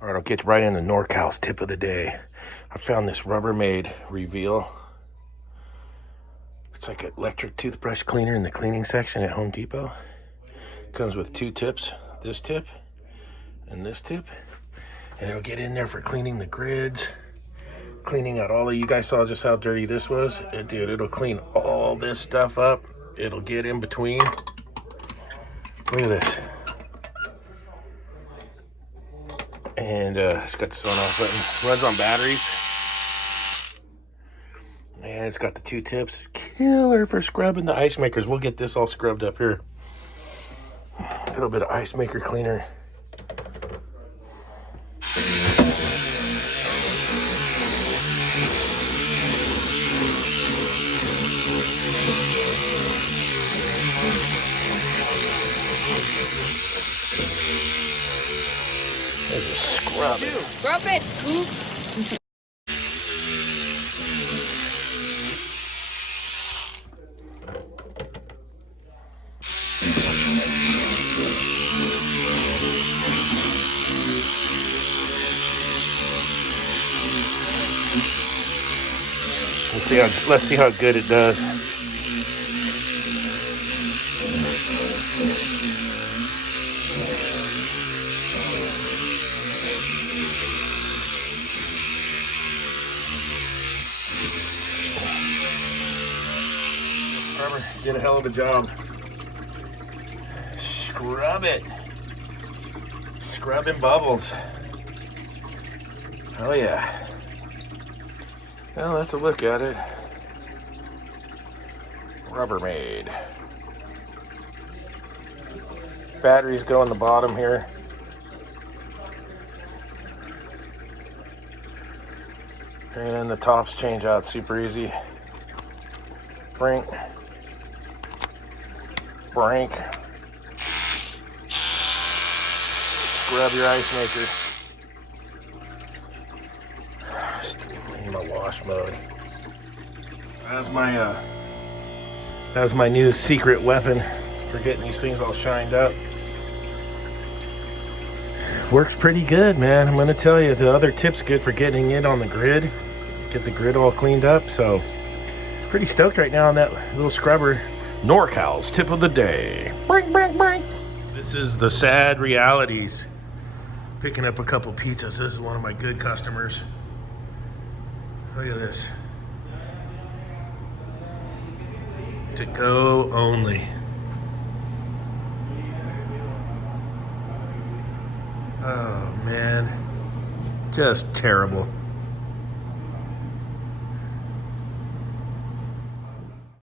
All right, I'll get right into NorCal's tip of the day. I found this Rubbermaid reveal. It's like an electric toothbrush cleaner in the cleaning section at Home Depot. Comes with two tips, this tip and this tip. And it'll get in there for cleaning the grids, cleaning out all of, you guys saw just how dirty this was. Dude, it'll clean all this stuff up. It'll get in between. Look at this. And it's got this on off button. Runs on batteries. And it's got the two tips. Killer for scrubbing the ice makers. We'll get this all scrubbed up here. A little bit of ice maker cleaner. Just scrub it. Scrub it. Let's see how good it does. Rubber did a hell of a job. Scrub it. Scrubbing bubbles. Oh yeah. Well, that's a look at it. Rubbermaid. Batteries go in the bottom here. And the tops change out super easy. Brink. Brink. Grab your ice maker. Still in my wash mode. That's my new secret weapon for getting these things all shined up. Works pretty good, man. I'm gonna tell you, the other tip's good for getting it on the grid. Get the grid all cleaned up. So pretty stoked right now on that little scrubber. NorCal's tip of the day. Brink, brink, brink. This is the sad realities. Picking up a couple pizzas. This is one of my good customers. Look at this. To go only. Oh man, just terrible.